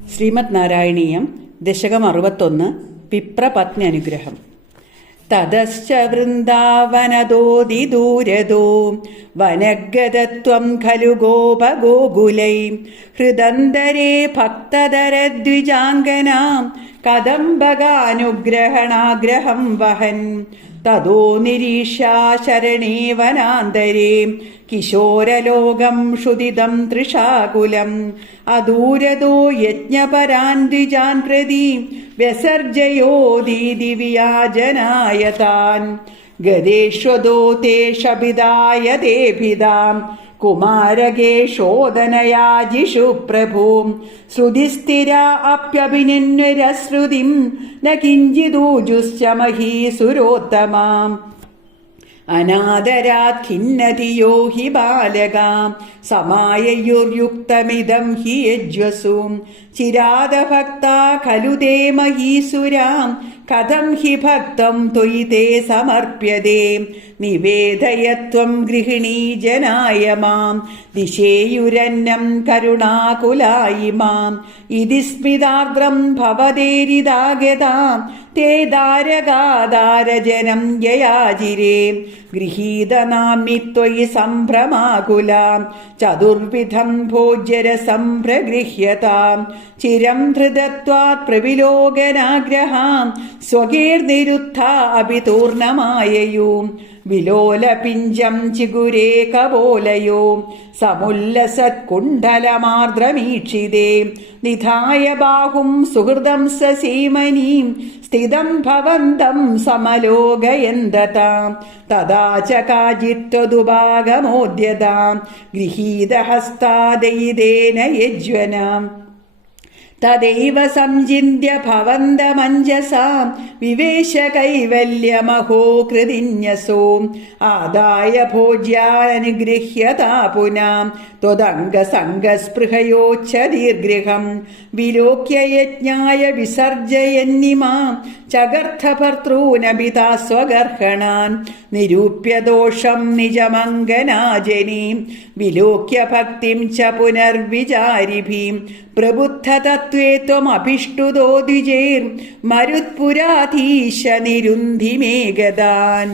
ശ്രീമദ് നാരായണീയം ദശകം 61 പിപ്രപത്നി അനുഗ്രഹം. തതശ്ച വൃന്ദാവനദോദിദൂരദോ വനഗതത്വം ഖലു ഗോപഗോകുലൈ ഹൃദന്തരേ ഭക്തധരദ്വിജാംഗനാം കദംബകാനുഗ്രഹണാഗ്രഹം വഹൻ തതോ നിരീക്ഷ്യ ശരണേ വനാന്തരേ കിശോരലോകം ക്ഷുദിതം തൃഷാകുലം അദൂരദോ യജ്ഞപരാൻ ദ്വിജാൻ പ്രതി വ്യസർജയോദീതി വിയാജനായ താൻ ഗതേഷ്വദോ തേ ശപിതായ തേഭിതാം കുമാരകേശോദനയാജിഷു പ്രഭൂം ശ്രുതിസ്ഥിര അപ്യഭിനിന്വരശ്രുതിം ന കിഞ്ചിദൂജുശ്ച മഹീസുരോത്തമാം അനാദരാത് ഖിന്നതിയോ ഹി ബാലകാം സമായയുർയുക്തമിദം ഹി യജ്വസൂം ചിരാദഭക്താ ഖലു തേ മഹീസുരാം കഥം ഹി ഭക്തം ത്വയി തേ സമർപ്യതേ നിവേദയത്വം ഗൃഹിണീ ജനായ മാം ദിശേയുരന്നം കരുണാകുലായി മാം ഇതി സ്മിതാർദ്രം ഭവതേരിതാഗതാം തേ ദാരകാദാരജനം യയാജിരേ ഗൃഹീതനാമി ത്വയി സംഭ്രമാകുലാം ചതുർവിധം ഭോജ്യരസം പ്രഗൃഹ്യതാം ചിരം ധൃതത്വാത് പ്രവിലോകനാഗ്രഹാം സ്വകീർനിരുദ്ധ അഭിതൂർണമായയോ വിലോലപിഞ്ചം ചിഗുരേ കപോലയോ സമുല്ലസത്കുണ്ഡലമാർദ്രമീക്ഷിതേ നിധായ ബാഹും സുഹൃദം സസീമനീം സ്ഥിതം ഭവന്തം സമലോകയന്തതാം തദാ ച കാചിത്വദുഭാഗമോദ്യതാം ഗൃഹീതഹസ്താദയിതേന യജ്വനാം തദൈവ സംചിന്യ ഭവന്തമഞ്ജസാം വിവേശ കൈവല്യമഹോ കൃതിന്യസോ ആദായ ഭോജ്യാനുഗൃഹ്യതാ പുനാം ത്വദംഗസംഗസ്പൃഹയോച്ഛദീർഗൃഹം വിലോക്യ യജ്ഞായ വിസർജയന്നിമാം ചഗർത്ഥഭർത്തॄനപിതാ സ്വഗർഹണാൻ നിരൂപ്യ ദോഷം നിജമംഗനാജനീം വിലോക്യ ഭക്തിം ച പുനർവിചാരിഭീം പ്രബുദ്ധതത്വേ ത്വമഭിഷ്ടുതോ ദ്വിജേർ മരുത്പുരാധീശ നിരുന്ധി മേ ഗദാൻ.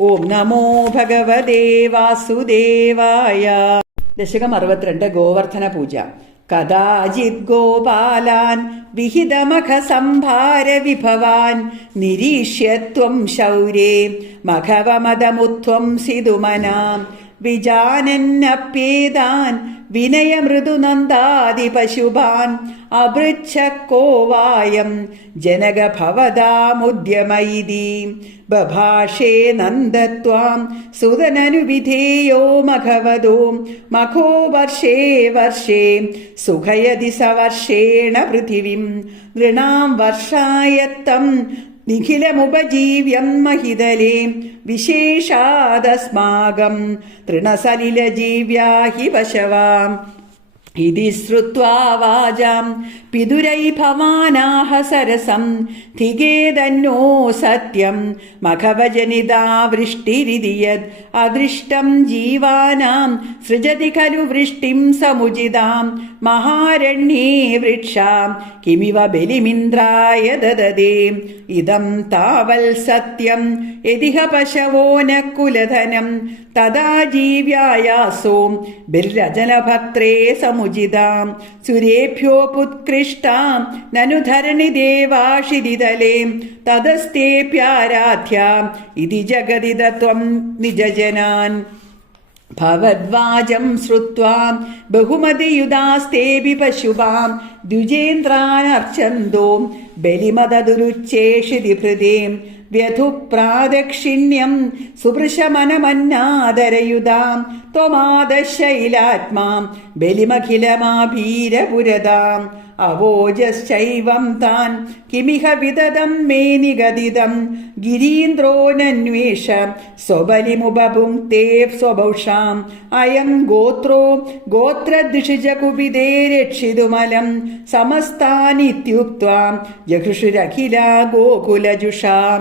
ഓം നമോ ഭഗവതേ വാസുദേവായ. ദശകം 62 ഗോവർദ്ധന പൂജ. കദാചിത് ഗോപാലാൻ വിഹിതമഖ സംഭാര വിഭവാൻ നിരീക്ഷ്യത്വം ശൗരേ മഖവമദമുത്വം സിതുമനാം വിജാനന്നപ്യേതാൻ വിനയമൃദുനന്ദാദി പശുപാൻ അപൃച്ഛക്കോവായം ജനകഭവതാമുദ്യമൈതി ബഭാഷേ നന്ദത്വാം സുതനനുവിധേയോ മഖവദോ മഖോ വർഷേ വർഷേ സുഖയതി സവർഷേണ പൃഥിവീം നൃണാം വർഷായത്തം നിഖിലമുപജീവ്യം മഹിതലേ വിശേഷാദസ്മാകം തൃണസലിലജീവ്യാ ഹി പശവാം ഇതി ശ്രുത്വാ വാചാം പിതുരൈ ഭവാനാഹ സരസം ധിഗേതന്നോ സത്യം മഖവജനിതാ വൃഷ്ടിരിതി യത് അദൃഷ്ടം ജീവാനാം സൃജതി ഖലു വൃഷ്ടിം സമുചിതാം മഹാരണ്യേ വൃക്ഷാം കിമിവ ബലിമിന്ദ്രായ ദദദേ ഇദം താവൽ സത്യം യദിഹ പശവോ ന കുലധനം തദാ ജീവ്യായാസോ ബിർരജനഭക്ത്രേ സമുചിതാം സുരേഭ്യോ പുത്കൃഷ്ടാം നനു ധരണി ദേവാശിരിതലേ തദസ്തേപ്യാരാധ്യാം ഇതി ജഗദിദത്വം നിജജനാൻ ഭവദ്വാചം ശ്രുത്വാ ബഹുമതിയുതാസ്തേപി പശുപാം ദ്വിജേന്ദ്രാനർച്ചന്തോ ബലിമദദുരുച്ചേഷിതി ഹൃദയം വ്യധുപ്രാദക്ഷിണ്യം സുഭൃശമനമന്നാദരയുതാം ത്വമാദശൈലാത്മാം ബലിമഖിലമാഭീരപുരതാം അവോജശ്ചൈവം താൻ കിമിഹ വിദദം മേ നിഗദിതം ഗിരീന്ദ്രോനന്വേഷ സ്വബലിമുപഭുങ്ക്തേ സ്വഭൗഷാം അയം ഗോത്രോ ഗോത്രദിഷിജകുപിതേ രക്ഷിതുമലം സമസ്താനിത്യുക്ത്വാ ജഘൃഷുരഖില ഗോകുലജുഷാം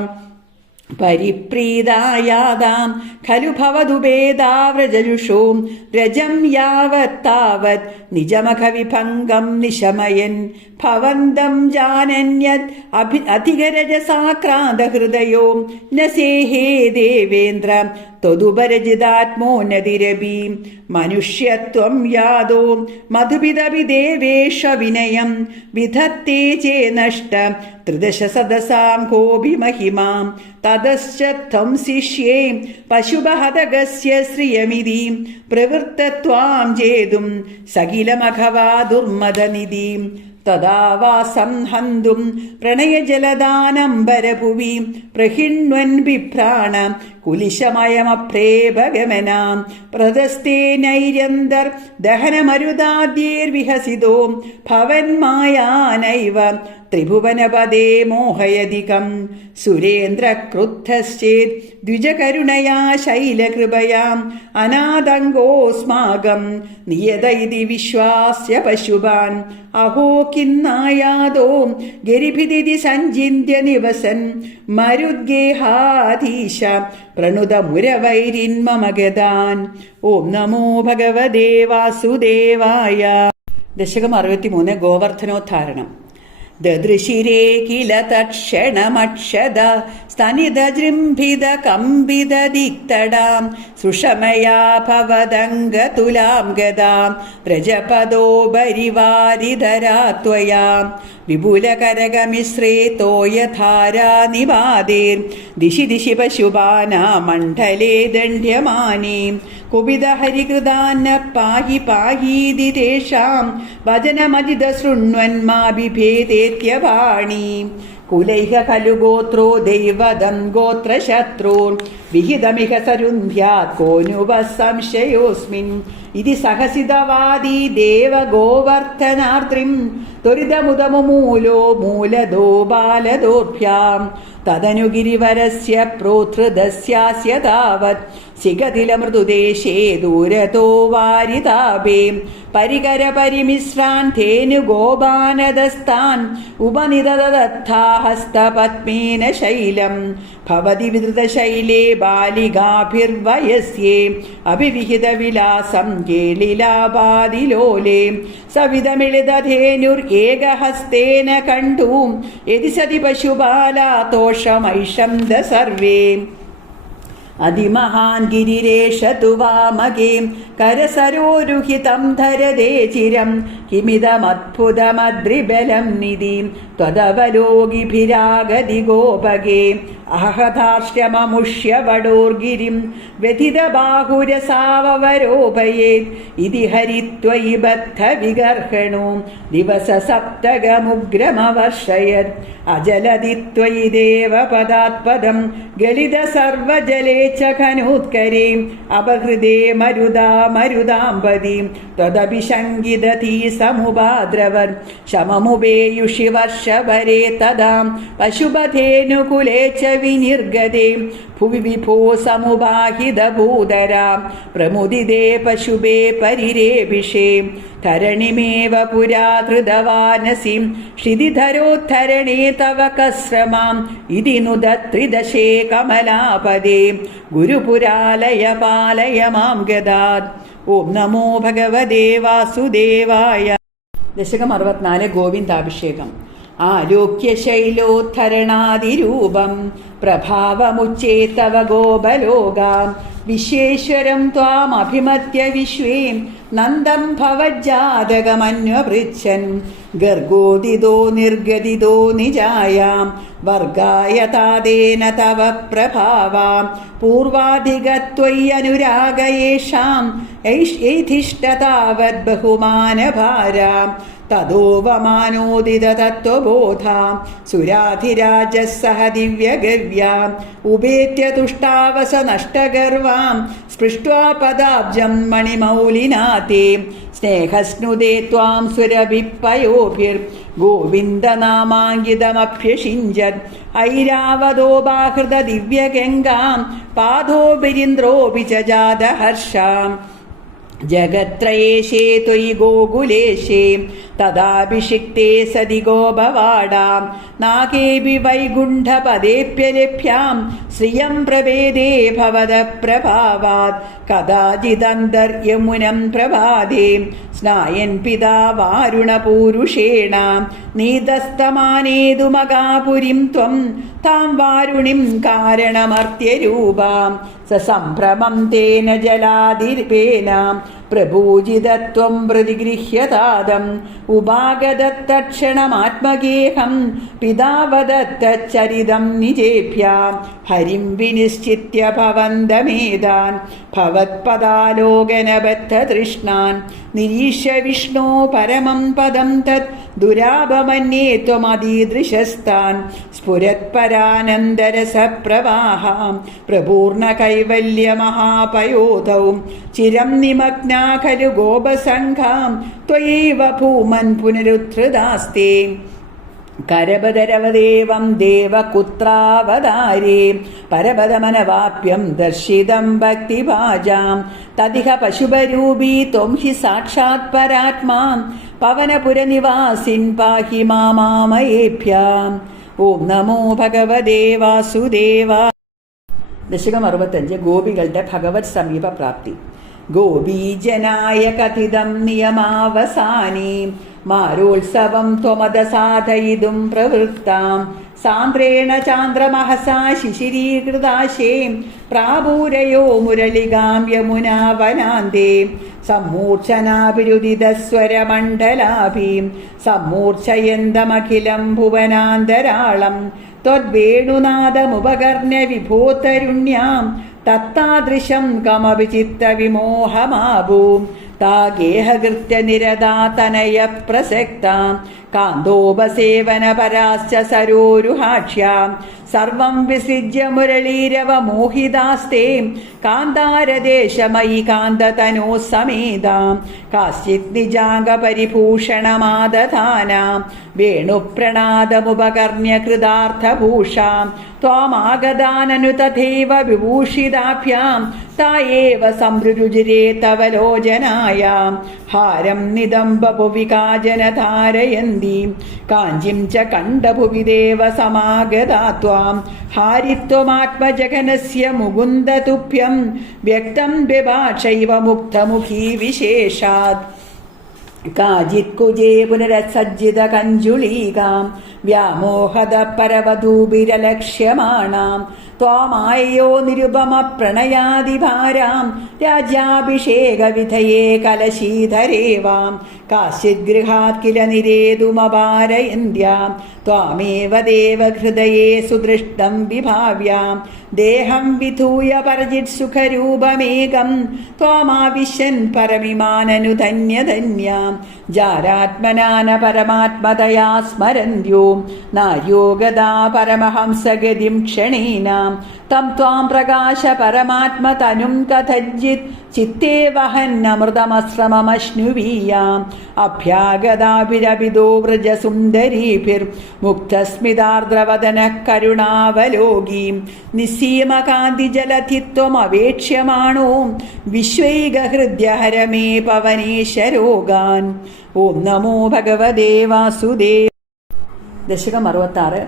പരിപ്രീതായാതാം ഖലു ഭവതുഭേദാവ്രജരുഷോ വ്രജം യാവത്താവത് നിജമഖവിഭംഗം നിശമയൻ ഭവന്തം ജാനന്യത് അധികരജസാക്രാന്തഹൃദയോ ന സേഹേ ദേവേന്ദ്ര ത്വദുപരജിതാത്മോന്നതിരപി മനുഷ്യത്വം യാദോ മധുപിതപി ദേവേഷ വിനയം വിധത്തേ ചേ നഷ്ട ത്രിദശ സദസാം കോപി മഹിമാം തതശ്ച ത്വം ശിഷ്യേ പശുബഹതഗസ്യ ശ്രിയമിതി പ്രവൃത്തത്വാം ചേതും സകിലമഖവാ ദുർമദനിധി തദാ വാസം ഹന്തും പ്രണയജലദാനംബരഭുവി പ്രഹിണ്വൻ ബിഭ്രാണ കുലിശമയമപ്രേപഗമനാം പ്രതസ്തേ നൈര്യന്തർ ദഹനമരുദാദ്യേർവിഹസിതോ ഭവന്മായാനൈവ ത്രിഭുവനപദേ മോഹയധികം സുരേന്ദ്രക്രുദ്ധശ്ചേത് ദ്വിജകരുണയാ ശൈലകൃപയാം അനാദംഗോസ്മാകം നിയത ഇതി വിശ്വാസ്യ പശുപാൻ അഹോ കിന്നായാദോ ഗരിഭിദിതി സഞ്ചിന്യ നിവസൻ മരുദ്ഗേഹാധീശ പ്രണുതമുരവൈരിന്മമഗതാൻ. ഓം നമോ ഭഗവതേ വാസുദേവായ. ദശകം 63 ഗോവർദ്ധനോദ്ധാരണം. ദദൃശിരേ കില തക്ഷണമക്ഷത സ്തനിതജൃംഭിത കമ്പിത ദിക്തടാം സുഷമയാ ഭവദംഗതുലാം ഗതാം വ്രജപദോപരിവാരിധരാ ത്വയാ വിപുലകരകമിശ്രേ തോയധാരാ നിവാദേർ ദിശി ദിശി പശുപാനാ മണ്ഡലേ ദണ്ഡ്യമാനേ കുപിതഹരികൃതാന്ന പാഹി പാഹീതി തേഷാം വചനമജിത ശൃണ്വന്മാ ബിഭേദേത്യവാണി കുലൈഹ ഖലു ഗോത്രോ ദൈവദം ഗോത്രശത്രുർ വിഹിതമിഹ സരുന്ധ്യാത് കോനുവ സംശയോസ്മിൻ ഇതി സഹസിതവാദീ ദേവഗോവർദ്ധനാർദ്രിം ത്വരിതമുദമുമൂലോ മൂലദോ ബാലദോർഭ്യാം തദനുഗിരിവരസ്യ പ്രോധൃതസ്യാസ്യ താവത് സിഗതിലമൃദുദേശേ ദൂരതോ വാരിതാപേ പരികരപരിമിശ്രാൻ ധേനുഗോപാനദസ്താൻ ഉപനിദദത്താഹസ്തപത്മേന ശൈലം ഭവതി വിധൃതശൈലേ ബാലികാഭിർവയസ്യേ അഭിവിഹിതവിലാസം കേളിലാപാദിലോലേ സവിധമിളിതധേനുർഏകഹസ്തേന കണ്ടു യതി സതി പശുപാലാതോഷമൈഷം ദ സർവേ അതിമഹാൻ ഗിരിരേഷതു വാമകേ കരസരോരുഹിതം ധരദേ ചിരം കിമിതമദ്ഭുതമദ്രിബലം നിധി ത്വദവലോകിഭിരാഗതി ഗോപകേ അഹധാർഷ്ട്യമമുഷ്യ വടോർഗിരിം വ്യഥിതബാഹുരസാവരോപയേത് ഇതി ഹരിത്വയി ബദ്ധവിഗർഹണോ ദിവസ സപ്തകമുഗ്രമവർഷയത് അജലദിത്വയി ദേവപദാത്പദം ഗളിത സർവജലേ ച ഖനോത്കരേ അപഹൃദേ മരുദാ മരുദാംബതി ത്വദഭിശങ്കിതീ സമുപാദ്രവർ ശമമുപേയുഷി വർഷവരേ തദാം പശുപഥേനുകുലേ ച വിനിർഗതേ ഭുവി വിഭോ സമുപാഹിതഭൂതരാ പ്രമുദിതേ പശുപേ പരിരേഭിഷേ ധരണിമേവ പുരാ ധൃതവാനസി ക്ഷിതിധരോദ്ധരണേ തവ കശ്രമാം ഇതി നുദത്രിദശേ കമലാപദേ ഗുരുപുരാലയ പാലയ മാം ഗദാത്. ഓം നമോ ഭഗവതേ വാസുദേവായ. ദശകം 64 ഗോവിന്ദാഭിഷേകം. ആലോക്യ ശൈലോദ്ധരണാതിരൂപം പ്രഭാവമുച്ചേത്തവ ഗോപലോകാം വിശ്വേശ്വരം ത്വാമഭിമത്യ വിശ്വേ നന്ദം ഭവജ്ജാതകമന്വപൃച്ഛൻ ഗർഗോദിതോ നിർഗദിതോ നിജായാം വർഗായ താദേന തവ പ്രഭാവാം പൂർവാധികത്വയ്യനുരാഗയേഷാം ഐധിഷ്ഠതാവത് ബഹുമാനഭാരാം തദോവമാനോദിത തത്വബോധാം സുരാധിരാജഃ സഹ ദിവ്യഗവ്യാം ഉപേത്യ തുഷ്ടാവസ നഷ്ടഗർവാം സ്പൃഷ്ട്വാ പദാബ്ജം മണിമൗലിനാതേ സ്നേഹസ്നുതേ ത്വാം സുരഭിപ്പയോഭിർ ഗോവിന്ദനാമാങ്കിതമഭ്യഷിഞ്ചത് ഐരാവതോപാഹൃത ദിവ്യഗംഗാം പാദോപിരിന്ദ്രോപി ച ജാതഹർഷാം ജഗത്രയേശേ ത്വയി ഗോകുലേശേ തദാഭിഷിക്തേ സതി ഗോപവാടാം നാഗേഭി വൈകുണ്ഠപദേപ്യലഭ്യാം ശ്രിയം പ്രവേദേ ഭവത പ്രഭാവാത് കദാചിദന്തർയമുനം പ്രഭാതേ സ്നായൻ പിതാ വാരുണപൂരുഷേണ നീതസ്തമാനേതു മകാപുരിം ത്വം താം വാരുണിം കാരണമർത്യരൂപാം സസംഭ്രമം തേന ജലാതിർപേന പ്രഭൂജിതത്വം പ്രതിഗൃഹ്യതാദം ഉപാഗതത്തക്ഷണമാത്മഗേഹം പിതാവദത്തച്ചരിതം നിജേഭ്യാം ഹരിം വിനിശ്ചിത്യ ഭവന്തമേതാൻ ഭവത്പദാലോകനബദ്ധതൃഷ്ണാൻ നിരീക്ഷ്യ വിഷ്ണോ പരമം പദം തത് ദുരാപമന്യേ ത്വമതീദൃശസ്താൻ സ്ഫുരത്പരാനന്ദരസപ്രവാഹാം പ്രപൂർണ കൈവല്യമഹാപയോധൗ ചിരം നിമഗ്നാ ഖലു ഗോപസംഘാം ത്വയൈവ ഭൂമൻ പുനരുദ്ധൃതാസ്തേ കരപദരവദേവം ദേവകുത്രാവതാരേ പരപദമനവാപ്യം ദർശിതം ഭക്തിഭാജാം തദിഹ പശുപരൂപീ ത്വം ഹി സാക്ഷാത് പരാത്മാ പവനപുരനിവാസിൻ പാഹി മാമാമയേഭ്യാം. ഓം നമോ ഭഗവതേ വാസുദേവ. ദശകം 65 ഗോപികളുടെ ഭഗവത് സമീപ പ്രാപ്തി. ഗോപീജനായ കഥിതം നിയമാവസാനേ മാരോത്സവം ത്വമദസാധയിതും പ്രവൃത്താം സാന്ദ്രേണ ചാന്ദ്രമഹസാ ശിശിരീകൃതാശേ പ്രാപൂരയോ മുരളികാം യമുനാവനാന്തേ സമ്മൂർച്ഛനാഭിരുദിതസ്വരമണ്ഡലാഭീം സമ്മൂർച്ഛയന്തമഖിലം ഭുവനാന്തരാളം ത്വദ്വേണുനാദമുപകർണ്യ വിഭോതരുണ്യാം തത്താദൃശം കമപി ചിത്തവിമോഹമാഭൂം താഗേഹകൃത്യ നിരതാതനയ പ്രസക്താം കാന്തോപസേവനപരാശ്ച സരോരുഹാക്ഷ്യാം സർവം വിസൃജ്യ മുരളീരവ മോഹിതാസ്തേ കാന്താരദേശമയി കാന്തതനോ സമേതാം കാശ്ചിത് നിജാംഗപരിഭൂഷണമാദധാനാം വേണുപ്രണാദമുപകർണ്യ കൃതാർത്ഥഭൂഷാം ത്വാമാഗതാനനു തഥൈവ വിഭൂഷിതാഭ്യാം തായേവ സംരുരുചിരേ തവ ലോചനായാം ഹാരം നിദംബഭുവികാജനധാരയന്തീം കാഞ്ചിം ച കണ്ഠഭുവി ദേവ സമാഗതാ ത്വാം ഹാരിത്വമാത്മജഗനസ്യ മുകുന്ദതുഭ്യം വ്യക്തം ബിഭാഷൈവ മുക്തമുഖീ വിശേഷാത് കാചിത് കുജേ പുനരസജ്ജിത കഞ്ജുളീകാം വ്യാമോഹത പരവധൂഭിരലക്ഷ്യമാണാം ത്വാമായോ നിരുപമ പ്രണയാദിഭാരാം രാജ്യാഭിഷേക വിധയേ കലശീധരേവാം കാശ്ചിത് ഗൃഹാത് കില നിരേതുമപാരയന്ത്യാം ത്വാമേവ ദേവഹൃദയേ സുദൃഷ്ടം വിഭാവ്യാം ദേഹം വിധൂയ പരജിത് സുഖരൂപമേകം ത്വാമാവിശൻ പരമിമാനനു ധന്യധന്യാം ജാരാത്മനാന പരമാത്മതയാ സ്മരന്ത്യോ നാര്യോ ഗദാ പരമഹംസഗതിം ക്ഷണേനാം തം ത്വാം പ്രകാശ പരമാത്മതനും കഥഞ്ജിത് ചിത്തേ വഹന്നമൃതമശ്രമമശ്നുവീയാം അഭ്യാഗതാഭിരഭിദോ വ്രജസുന്ദരീഭിർമുക്തസ്മിതാർദ്രവദനഃ കരുണാവലോകീം നിസ്സീമകാന്തിജലധിത്വമവേക്ഷ്യമാണോ വിശ്വൈകഹൃദ്യഹര മേ പവനേശരോഗാൻ. ഓം നമോ ഭഗവതേ വാസുദേവ. ദശകം 66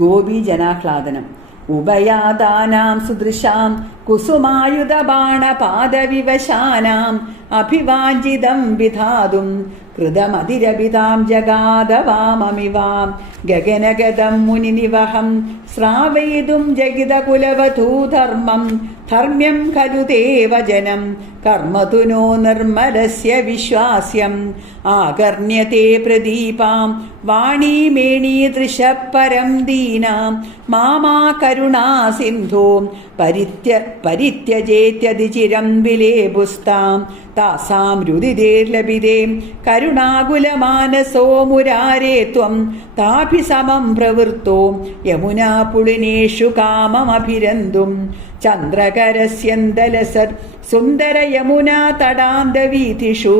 ഗോപീജനാഹ്ലാദനം. ഉഭയാദാനാം സുദൃശാം കുസുമായുധബാണപാദവിവശാനാം അഭിവാഞ്ചിതം വിധാതും കൃതമതിരഭിതാം ജഗാദവാമമിവാം ഗഗനഗതം മുനിനിവഹം ശ്രാവയിതും ജഗിതകുലവധൂധർമ്മം ധർമ്മ്യം ഖലു തേ വചനം കർമ്മതുനോ നിർമ്മലസ്യ വിശ്വാസ്യം ആകർണ്യത്തെ പ്രദീപാം വാണീമേണീദൃശ പരം ദീനാം മാമാ കരുണാ സിന്ധോ പരിത്യജേത്യതിചിരം വിലേപുസ്താം താസാം രുദിതേർലഭിതേ കരുണാകുലമാനസോ മുരാരേ ത്വം താഭിസമം പ്രവൃത്തോ യമുനാ പുളിനേഷു കാമമഭിരന്തും ചന്ദ്രകരസ്യന്തലസത് സുന്ദരയമുനാ തടാന്തവീഥിഷു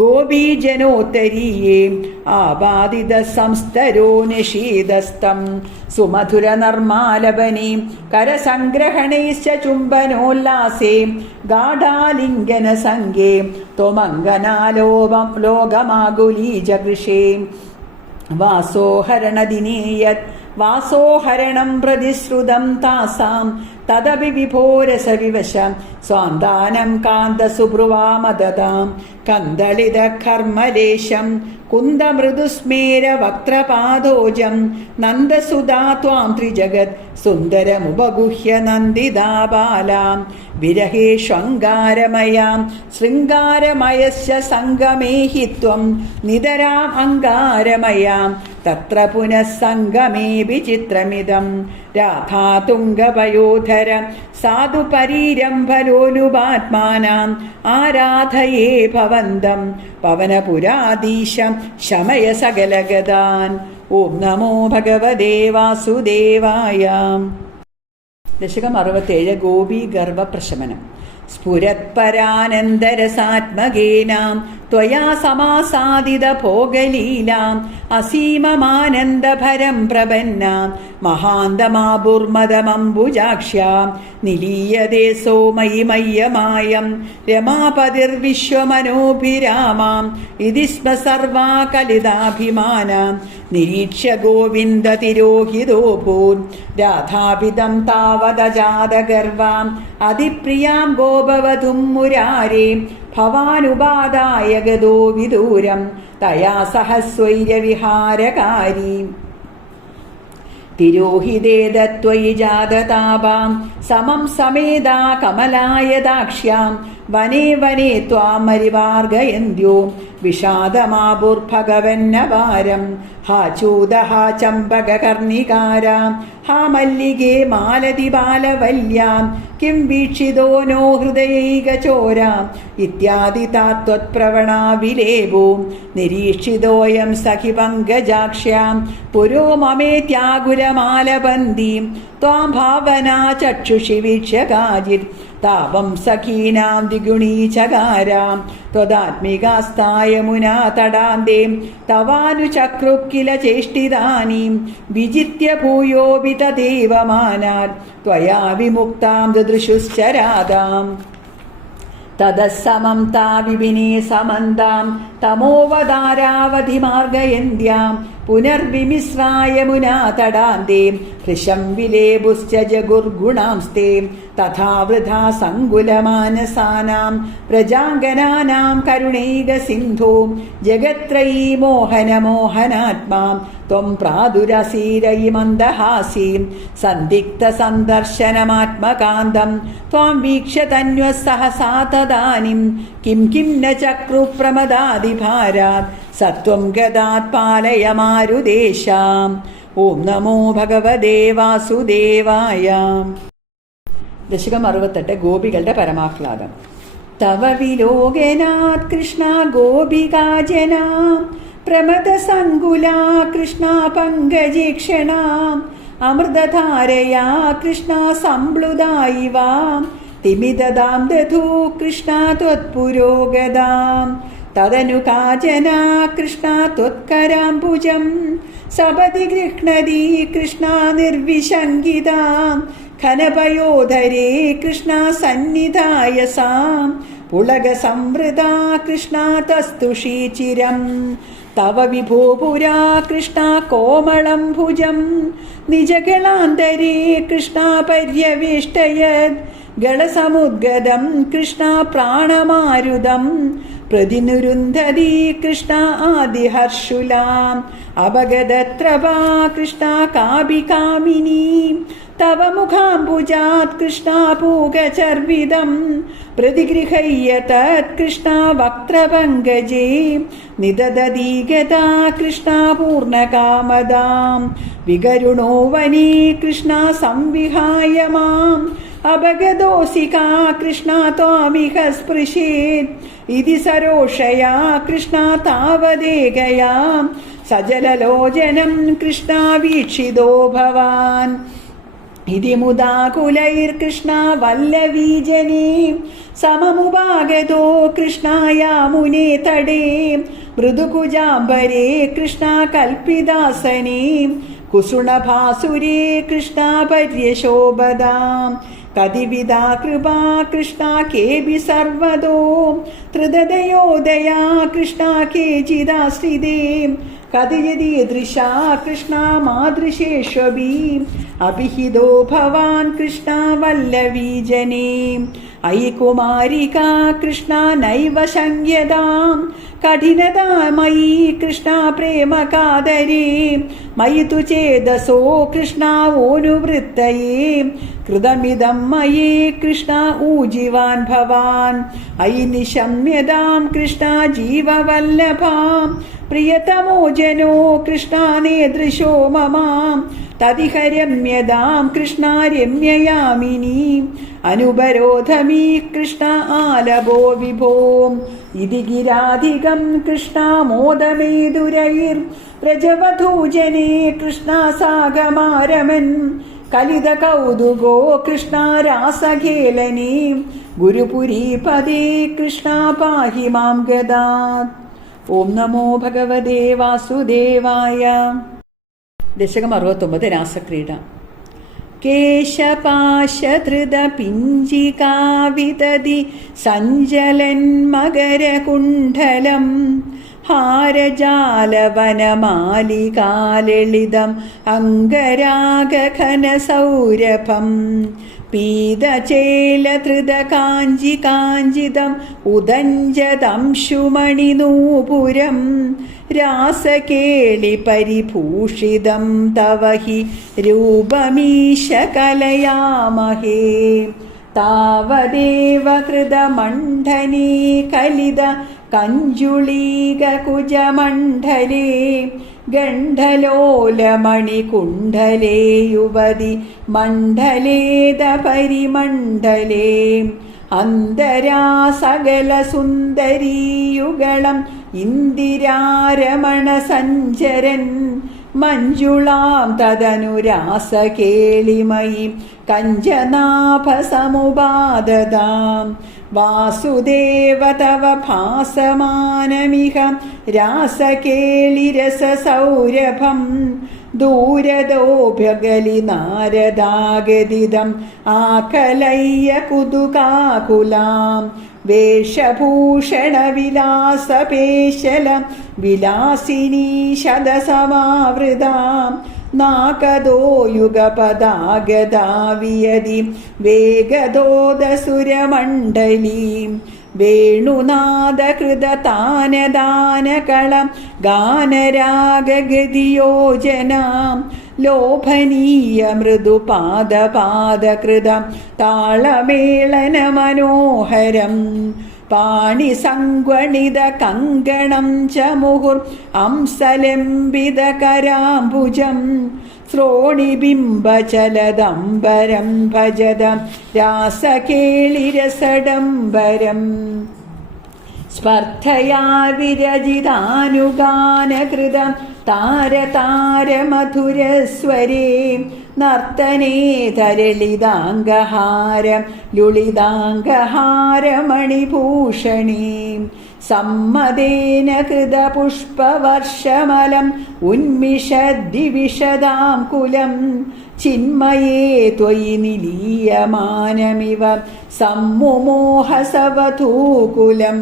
ഗോപീജനോത്തരീയേ ആപാദിത സംസ്തരോ നിഷീദസ്തം സുമധുരനർമാലപനീ കരസംഗ്രഹണൈശ്ച ചുംബനോല്ലാസേ ഗാഢാലിംഗന സംഗേ ത്വമംഗനാലോകം ലോകമാകുലീജകൃഷേ വാസോഹരണദിനേയത് വാസോഹരണം പ്രതിശ്രുതം താസാം തദപി വിഭോരസവിവശ സ്വാന്താനം കാന്തസുഭ്രുവാമദതാം കന്ദളിത കർമ്മലേശം കുന്ദമൃദുസ്മേര വക്ത്രപാദോജം നന്ദസുധാ ത്വാം ത്രിജഗത് സുന്ദരമുപഗുഹ്യ നന്ദിതാബാലാം വിരഹേഷ്വങ്കാരമയാം ശൃംഗാരമയസ്യ സംഗമേ ഹി ത്വം നിതരാം അങ്കാരമയാം തത്ര പുനഃ സംഗമേ വിചിത്രമിദം രാധാതുംഗപയോധര സാധു പരീരംഭലോലുപാത്മാനാം ആരാധയേ ഭവന്തം പവനപുരാധീശം ശമയ സകലഗതാൻ. ഓം നമോ ഭഗവതേ വാസുദേവായ. ദശകം 67. ഗോപീ ഗർഭപ്രശമനം. സ്ഫുരത്പരാനന്ദരസാത്മകേനാം ത്വയാ സമാസാദിത ഭോഗലീലാം അസീമമാനന്ദഭരം പ്രപന്നാം മഹാന്തമാബുർമദമംബുജാക്ഷ്യാം നിലീയതേ സോമയി മയ്യമായം രമാപതിർവിശ്വമനോഭിരാമാം ഇതി സ്മ സർവാ കലിതാഭിമാനാം നിരീക്ഷ്യ ഗോവിന്ദ തിരോഹിതോ ഭൂൻ രാധാപിതം താവതജാതഗർവാം അതിപ്രിയാം ഗോപവധും മുരാരേ ഭവാനുപാദായ ഗതോ വിദൂരം തയാ സഹസ്വൈരവിഹാരകാരീ തിരോഹിതേ ദത്വയി ജാതതാപാം സമം സമേതാ കമലായദാക്ഷ്യാം വനേ വനേ ത്വാം മരിവാർഗയന്ത്യോ വിഷാദമാബുർഭഗവന്നവാരം ഹാ ചൂത ഹാ ചമ്പകകർണികാരാം ഹാ മല്ലികേ മാലതി ബാലവല്യാം കിം വീക്ഷിതോ നോ ഹൃദയൈകചോരാം ഇത്യാദി താത്വത്പ്രവണാ വിലേപോ നിരീക്ഷിതോയം സഖി പങ്കജാക്ഷ്യാം പുരോ മമേത്യാകുലമാലബന്ധീം ത്വാം ഭാവനാ ചക്ഷുഷി വീക്ഷ്യ കാചിത് താപം സഖീനാം ദ്വിഗുണീചകാരാം ത്വദാത്മികാസ്തായ മുനാ തടാന്തേ തവാനുചക്രു കില ചേഷ്ടിതാനീം വിജിത്യ ഭൂയോപി തദേവ മാനാത് ത്വയാ വിമുക്താം ദദൃശുശ്ചരാതാം തദസ്സമം താ വിപിനേ സമന്താം തമോവതാരാവധി മാർഗയന്ത്യാം പുനർവിമിശ്രായ മുനാ തടാന്തേ ഹൃശം വിലേപുശ്ച ജഗുർഗുണാംസ്തേ തഥാ വൃഥാ സങ്കുലമാനസാനാം പ്രജാംഗനാനാം കരുണൈക സിന്ധോ ജഗത്രയീ മോഹനമോഹനാത്മാം ത്വം പ്രാദുരസീരയി മന്ദഹാസീം സന്ദിഗ്ധ സന്ദർശനമാത്മകാന്തം ത്വാം വീക്ഷ്യ തന്വഃ സഹസാ തദാനിം കിം കിം ന ചക്രു പ്രമദാദിഭാരാത് സത്വം ഗതാത് പാലയ മാരുദേശാം. ഓം നമോ ഭഗവതേ വാസുദേവായ. ദശകം 68. ഗോപികളുടെ പരമാഹ്ലാദം. തവ വിലോകനാത് കൃഷ്ണ ഗോപികാജനാ പ്രമദസങ്കുലാ കൃഷ്ണ പങ്കജീക്ഷണാ അമൃതധാരയാ കൃഷ്ണ സംപ്ലുതായിവാം തിമിതദാം ദധൂ കൃഷ്ണ ത്വത്പുരോഗതാം തദനു കാചനാ കൃഷ്ണ ത്വത്കരാംബുജം സപതി ഗൃഹ്ണതി കൃഷ്ണ നിർവിശങ്കിതാം ഘനപയോധരേ കൃഷ്ണ സന്നിധായ സാം പുളക സംവൃതാ കൃഷ്ണ തസ്തുഷീ ചിരം തവ വിഭോ പുരാ കൃഷ്ണ കോമളം ഭുജം നിജഗളാന്തരേ കൃഷ്ണ പര്യവേഷ്ടയത് ഗളസമുദ്ഗതം കൃഷ്ണ പ്രാണമാരുതം പ്രതിനുരുന്ധതി കൃഷ്ണ ആദിഹർഷുലാം അപഗതത്രപാ കൃഷ്ണ കാപികാമിനി തവ മുഖാംബുജാത് കൃഷ്ണ പൂഗചർവിതം പ്രതിഗൃഹയ്യ തത് കൃഷ്ണ വക്ത്രപങ്കജേ നിദദതി ഗതാ കൃഷ്ണ പൂർണ്ണകാമദാം വികരുണോ വനേ കൃഷ്ണ സംവിഹായ മാം അപഗതോസികാ കൃഷ്ണ ത്വാമിഹ സ്പൃശേത് ഇതി സരോഷയാ കൃഷ്ണ താവദേകയാ സജലലോചനം കൃഷ്ണ വീക്ഷിതോ ഭവാൻ ഇതി മുദാകുലൈർകൃഷ്ണ വല്ലവീജനേ സമമുപാഗതോ കൃഷ്ണായാമുനേ തടേ മൃദുകുജാംബരേ കൃഷ്ണ കൽപ്പിതാസനേ കുസുണഭാസുരേ കൃഷ്ണ പര്യശോഭദാം കതിവിദാ കൃപാ കൃഷ്ണ കേബി സർവദോ ത്രിദയോദയാ കൃഷ്ണ കേചിദാശ്രിതേ കതിയദീദൃശാ കൃഷ്ണ മാതൃശേഷ്വഭി അഭിഹിതോ ഭവാൻ കൃഷ്ണ വല്ലവീജനേ അയി കുമാരികാ കൃഷ്ണ നൈവ ശങ്യതാം കഠിനതാമയീ കൃഷ്ണ പ്രേമ കാതരേ മയി തു ചേതസോ കൃഷ്ണ ഓനുവൃത്തയേ കൃതമിദം മയേ കൃഷ്ണ ഊജിവാൻ ഭവാൻ അയി നിശമ്യതാം കൃഷ്ണ ജീവവല്ലഭാം പ്രിയതമോ ജനോ കൃഷ്ണ നേദൃശോ മമാം തദിഹ രമ്യതാം കൃഷ്ണ രമ്യയാമിനി അനുപരോധമീ കൃഷ്ണ ആലഭോ വിഭോ ഇതി ഗിരാധികം കൃഷ്ണ മോദമേതുരൈർ പ്രജവധൂജനേ കൃഷ്ണ സാഗമാരമൻ കലിത കൗതുകോ കൃഷ്ണ രാസഖേലനേ ഗുരുപുരീപദേ കൃഷ്ണ പാഹി മാം ഗദാത്. ഓം നമോ ഭഗവതേ വാസുദേവായ. ദശകം 69 രാസക്രീഡ. കേശപാശധൃതപിഞ്ചികാ വിതതി സഞ്ജലൻ മകരകുണ്ഡലം ഹാരജാലവനമാലികാലളിതം അംഗരാഗഘനസൗരഭം പീതചേലധൃതകാഞ്ചികാഞ്ചിതം ഉദഞ്ചതംശുമണിനൂപുരം രാസകേളി പരിഭൂഷിതം തവ ഹി രൂപമീശ കലയാമഹേ താവദേവ കൃതമണ്ഡനീ കലിത കഞ്ജുളീകുജമണ്ഡലേ ഗണ്ഡലോലമണികുണ്ഡലേ യുവതി മണ്ഡലേദ പരിമണ്ഡലേ അന്തരാ സകല സുന്ദരീയുഗളം ഇന്ദിരാരമണ സഞ്ചരൻ മഞ്ജുളാം തദനുരാസകേളിമയി കഞ്ചനാഭസമുപാദതാം വാസുദേവ തവ ഭാസമാനമിഹ രാസകേളിരസസൗരഭം ദൂരദോഭ്യഗലി നാരദാഗതിദം ആകലയ്യ കുതുകാകുലാം വേഷഭൂഷണവിലാസപേശല വിലാസിനീ ശതസമാവൃതാം നാകദോ യുഗപദാഗദാവിയതി വേഗദോദസുരമണ്ഡലീം വേണുനാദകൃതതാനദാനകളം ഗാനരാഗഗതിയോജനാം ലോഭനീയ മൃദുപാദപാദകൃതം താളമേളനമനോഹരം പാണിസങ്വണിത കങ്കണം ച മുഹുർ അംസലംബിതകരാംബുജം ശ്രോണിബിംബചലദംബരം ഭജത രാസകേളിരസഡംബരം സ്പർദ്ധയാ വിരജിതാനുഗാനകൃതം താരതാരമധുരസ്വരേ നർത്തനേ തരളിതാംഗഹാരം ലുളിതാംഗഹാരമണിഭൂഷണീ സമ്മതേന കൃതപുഷ്പവർഷമലം ഉന്മിഷദ്ദിവിഷദാം കുലം ചിന്മയേ ത്വയി നിലീയമാനമിവ സമ്മുമോഹസവധൂകുലം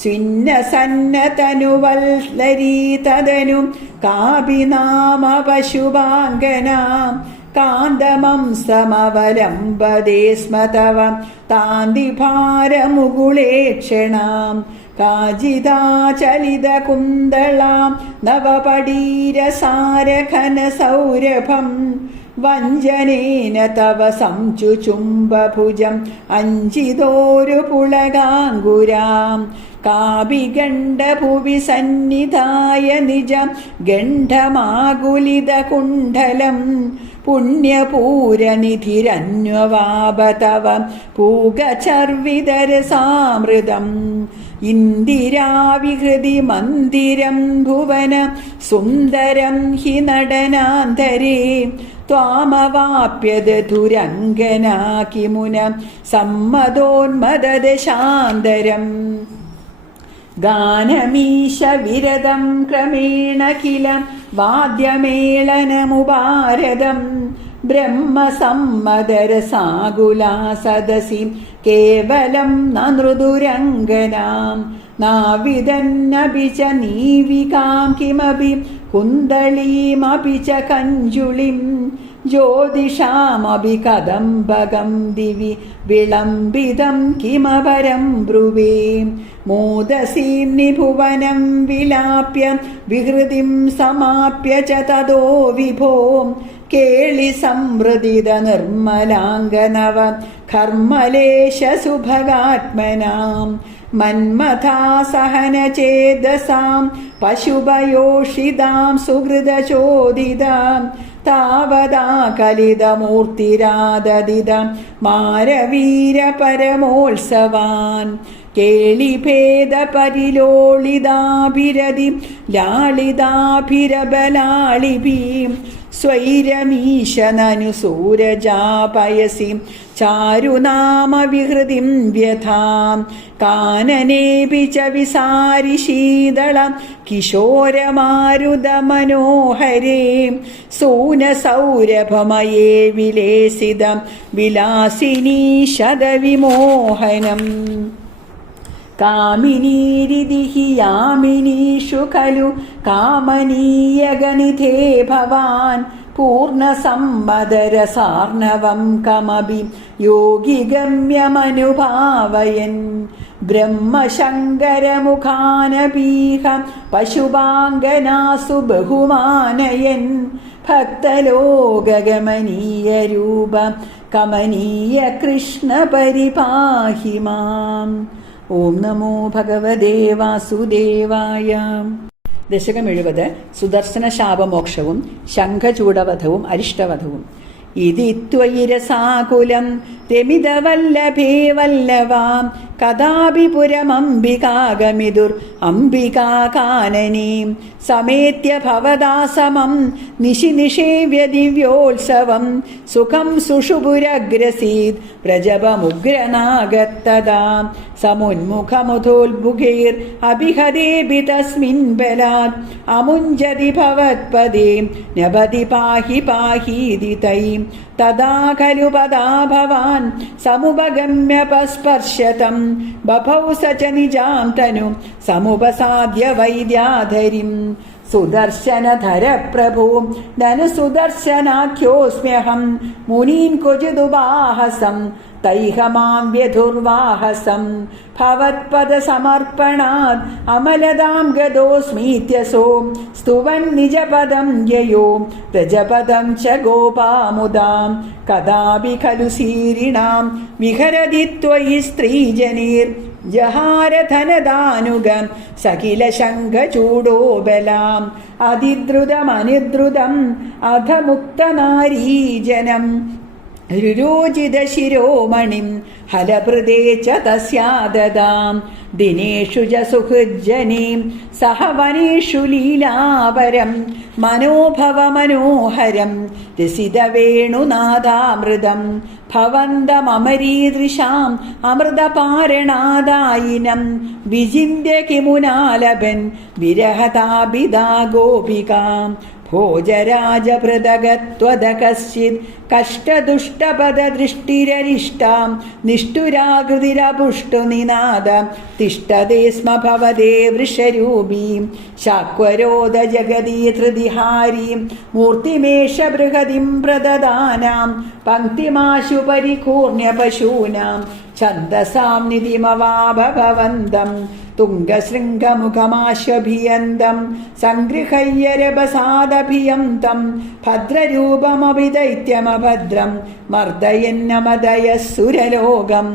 സ്വിന്നസന്നതനുവല്ലരീ തദനു കാപിനാമ പശുപാങ്കനാം കാന്തമംസമവലംബദേ സ്മ തവ താന്തിഭാരമുകുളേക്ഷണാം കാജിതാചലിതകുന്തളാം നവപടീരസാരഘനസൗരഭം വഞ്ചനേന തവ സംചുചുംബഭുജം അഞ്ചിതോരു പുളകാങ്കുരാം കാപിഗണ്ഡഭുവി സന്നിധായ നിജം ഗണ്ഡമാകുലിതകുണ്ഡലം പുണ്യപൂരനിധിരന്വവാപ തവ പൂഗചർവിതരസാമൃതം ഇന്ദിരാവിഹൃതി മന്ദിരം ഭുവന സുന്ദരം ഹി നടനാന്തരേ ത്വാമവാപ്യദുരംഗനാ കിമുന സമ്മതോന്മദദശാന്തരം ഗാനമീശ വിരദം ക്രമേണ കില വാദ്യമേളനമുപാരദം ബ്രഹ്മസമ്മദരസാകുലാ സദസി കേവലം നൃദുരംഗനാം നാവിദന്നപി ച നീവികാം കിമപി കുന്ദളീമപി ച കഞ്ജുളിം ജ്യോതിഷാമപി കദംബകം ദിവി വിളംബിതം കിമപരം ബ്രുവേ മോദസീം നിഭുവനം വിലാപ്യ വിഹൃതിം സമാപ്യ ച തതോ വിഭോ കേളി സംവൃതിത നിർമ്മലാംഗനവ കർമ്മലേശ സുഭഗാത്മനാം മന്മഥാസഹനചേതസാം പശുഭയോഷിതാം സുഹൃദചോദിതാം താവതാ കലിതമൂർത്തിരാദദിതം മാരവീര പരമോത്സവാൻ കേളിഭേദപരിലോളിതാഭിരതി ലാളിതാഭിരബലാളിഭീം സ്വൈരമീശനനുസൂരജാപയസി ചാരുനാമവിഹൃതിം വ്യഥാം കാനനേപി ച വിസാരി ശീതളം കിശോരമാരുതമനോഹരേ സൂനസൗരഭമയേ വിലേസിതം വിലാസിനീ ശതവിമോഹനം കാമിനീരിതി ഹി യാമിനീഷു ഖലു കാമനീയഗണിതേ ഭവാൻ പൂർണ്ണസമ്മദരസാർണവം കമപി യോഗിഗമ്യമനുഭാവയൻ ബ്രഹ്മശങ്കരമുഖാനപീഹ പശുപാംഗനാസു ബഹുമാനയൻ ഭക്തലോകഗമനീയരൂപ കമനീയ കൃഷ്ണ പരിപാഹി മാം. ഓം നമോ ഭഗവതേ വാസുദേവായ. ദശകം 70 സുദർശന ശാപമോക്ഷവും ശംഖചൂടവധവും അരിഷ്ടവധവും. ഇതി ത്വയി രസാകുലം രമിതവല്ലഭേ വല്ലവാം കഥാപി പുരമംബികാഗമിദുർ അംബികാകാനനീം സമേത്യ ഭവദാസമം നിശി നിഷേവ്യ ദിവ്യോത്സവം സുഖം സുഷുപുരഗ്രസീത് പ്രജപമുഗ്രനാഗത്തദാ സമുന്മുഖമുധോത്ബുഖൈർ അഭിഹതേപി തസ്മിൻ ബലാത് അമുഞ്ജതി ഭവത്പദേ നഭതി പാഹി പാഹീതി തൈം തദാ ഖലു പദാ ഭവാൻ സമുപഗമ്യ പസ്പർശതം ബഭൗ സ ച നിജാം തനു സമുപസാദ്യ വൈദ്യാധരിം സുദർശനധര പ്രഭോ ധനു സുദർശനാഖ്യോസ്മ്യഹം മുനീൻ ക്വചിദുപാഹസം തൈഹ മാം വ്യധുർവാഹസം ഭവത്പദസമർപ്പണാത് അമലതാം ഗതോസ്മീത്യസോ സ്തുവൻ നിജപദം യയോ രജപദം ച ഗോപാമുദാം കദാപി ഖലു സീരിണാം വിഹരതി ത്വയി സ്ത്രീജനീർ ജഹാരധനദാനുഗം സകില ശംഖചൂഡോബലാം അതിദ്രുതമനിദ്രുതം അധമുക്തനാരീജനം രുരോചിത ശിരോമണിം ഹലഭൃദേ ച തസ്യാദദാം ദിനേഷു ച സുഹൃജ്ജനീം സഹ വനേഷു ലീലാപരം മനോഭവമനോഹരം രസിതവേണുനാദാമൃതം ഭവന്തമരീദൃശാം അമൃതപാരണാദായിനം വിചിന്യ കിമുനാലഭൻ വിരഹതാപിതാ ഗോപികാം ഭോജരാജഭൃതഗത്വദ കശ്ചിത് കഷ്ടദുഷ്ടപദദൃഷ്ടിരരിഷ്ടാം നിഷ്ഠുരാകൃതിരപുഷ്ടു നിനാദ തിഷ്ഠതേ സ്മ ഭവദേ വൃഷരൂപീം ശാക്വരോദ ജഗദീ ധൃതിഹാരീം മൂർത്തിമേഷ ബൃഹതിം പ്രദദാനാം പങ്ക്തിമാശു പരികൂർണ്യ പശൂനാം ഛന്ദസാം നിധിമവാഭവന്തം തുംഗശൃംഗമുഖമാശ്വഭിയന്തം സംഗൃഹയ്യരഭസാദഭിയന്തം ഭദ്രരൂപമഭിദൈത്യമഭദ്രം മർദയന്നമദയസുരലോകം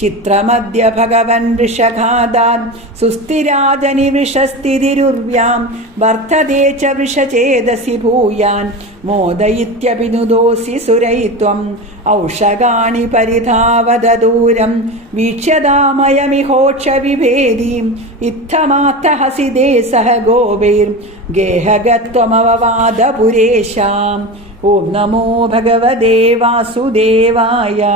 ചിത്രമദ്യ ഭഗവൻ വൃഷഘാതാൻ സുസ്ഥിരാജനി വൃഷസ്ഥിതിരുർവ്യാം വർദ്ധതേ ച വൃഷചേതസി ഭൂയാൻ മോദയിത്യഭിനുദോസി സുരൈത്വം ഔഷകാണി പരിധാവദൂരം വീക്ഷ്യതാമയമിഹോക്ഷ വിഭേദീം ഇത്തമാത്തഹസിതേ സഹ ഗോപൈർഗേഹഗത്വമവവാദ പുരേശാം. ഓം നമോ ഭഗവതേ വാസുദേവായ.